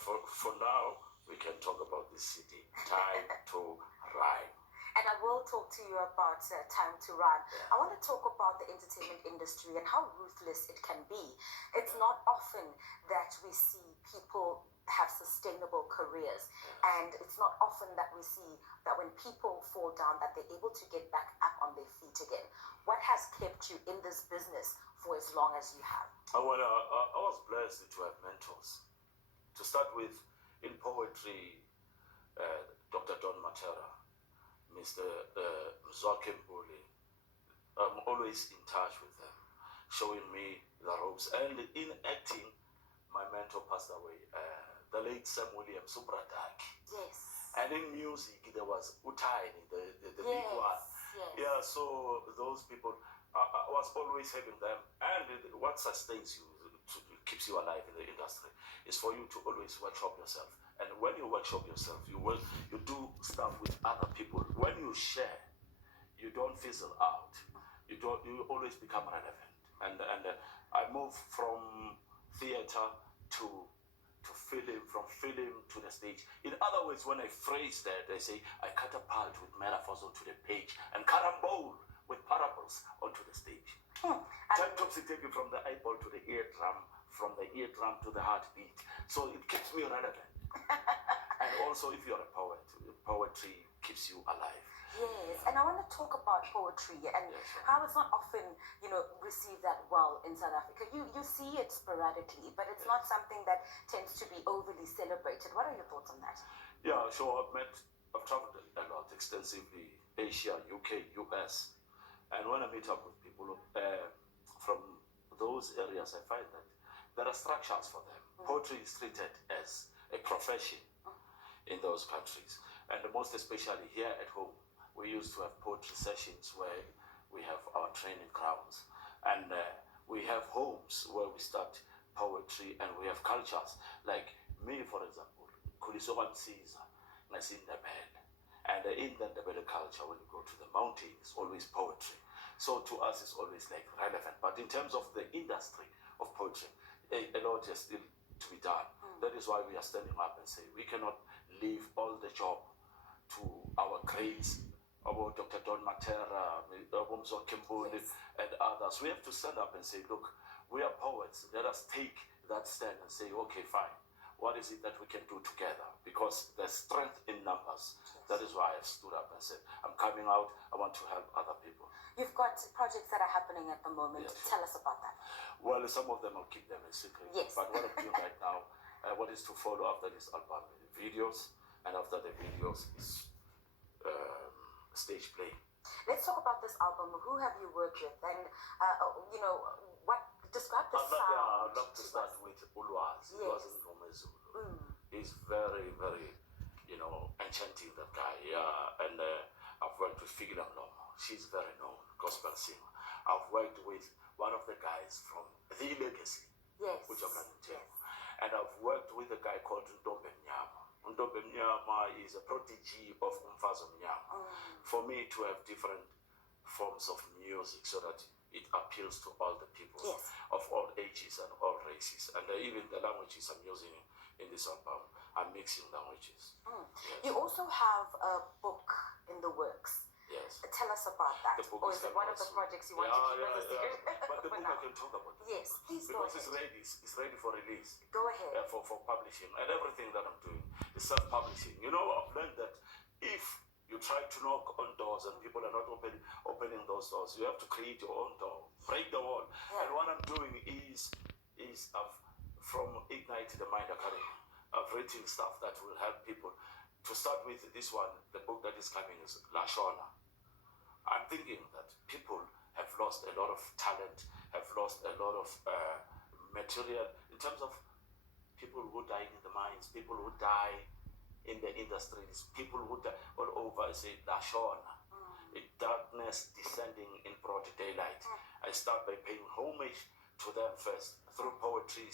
for now, we can talk about this city. Time to rhyme. And I will talk to you about Time to Run. Yeah. I want to talk about the entertainment industry and how ruthless it can be. It's not often that we see people have sustainable careers. And it's not often that we see that when people fall down, that they're able to get back up on their feet again. What has kept you in this business for as long as you have? I was blessed to have mentors. To start with, in poetry, Dr. Don Matera, Mr. Masoja Msiza, I'm always in touch with them, showing me the ropes. And in acting, my mentor passed away, the late Sam William Supradaki. Yes. And in music, there was Utani, the Yes, big one. yes. Yeah, so those people, I was always having them. And what sustains you, keeps you alive in the industry, is for you to always workshop yourself. And when you workshop yourself, you do stuff with other people. When you share, you don't fizzle out. You always become relevant. And I moved from theater to film, from film to the stage. In other words, when I phrase that, they say I catapult with metaphors onto the page and carambole with parables onto the stage. Time topsy-turvy from the eyeball to the eardrum, from the eardrum to the heartbeat. So it keeps me relevant. And also, if you're a poet, poetry keeps you alive. Yes, and I want to talk about poetry and how it's not often, received that well in South Africa. You see it sporadically, but it's not something that tends to be overly celebrated. What are your thoughts on that? Yeah, sure. I've traveled a lot extensively, Asia, UK, US, and when I meet up with people from those areas, I find that there are structures for them. Poetry is treated as a profession in those countries, and most especially here at home. We used to have poetry sessions where we have our training grounds, and we have homes where we start poetry, and we have cultures. Like me, for example, Masoja Msiza, and in the Ndebele culture, when you go to the mountain, it's always poetry. So to us, it's always like relevant. But in terms of the industry of poetry, a lot is still to be done. That is why we are standing up and say we cannot leave all the job to our greats, about Dr. Don Matera, Masoja Msiza, and others. We have to stand up and say, look, we are poets. Let us take that stand and say, okay, fine. What is it that we can do together? Because there's strength in numbers. That is why I stood up and said, I'm coming out. I want to help other people. You've got projects that are happening at the moment. Yes. Tell us about that. Well, some of them I'll keep them in secret. Yes. But what I'm doing right now, what is to follow after this album, videos, and after the videos is stage play. Let's talk about this album. Who have you worked with? And, what describe the sound? I'd love to start with Ulwazi. Yes. Ulwazi Zulu. He's very, very, enchanting, that guy. Yeah, and I've worked with Figila Noma. She's very known, gospel singer. I've worked with one of the guys from The Legacy, Yes. which I'm going to tell you. And I've worked with a guy called Ntombe Mnyama. Ntombe Mnyama is a protege of Umfazo Mnyama. For me to have different forms of music so that it appeals to all the people of all ages and all races. And even the languages I'm using in this album, I'm mixing languages. Yes. You also have a book in the works. Yes. Tell us about that. Or is it one of the projects you want to keep as a secret? But the for book now? I can talk about. Yes, please go Because ahead. it's ready for release. Go ahead. For publishing, and everything that I'm doing is self-publishing. I've learned that if you try to knock on doors and people are not opening those doors, you have to create your own door, break the wall. And what I'm doing is from Ignite the Mind Academy, I've written stuff that will help people. To start with, this one, the book that is coming is La Shona. I'm thinking that people have lost a lot of talent, have lost a lot of material in terms of people who die in the mines, people who die in the industries, people who die all over. I say La Shona, darkness descending in broad daylight. I start by paying homage to them first through poetry,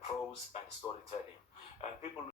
prose, and storytelling. And people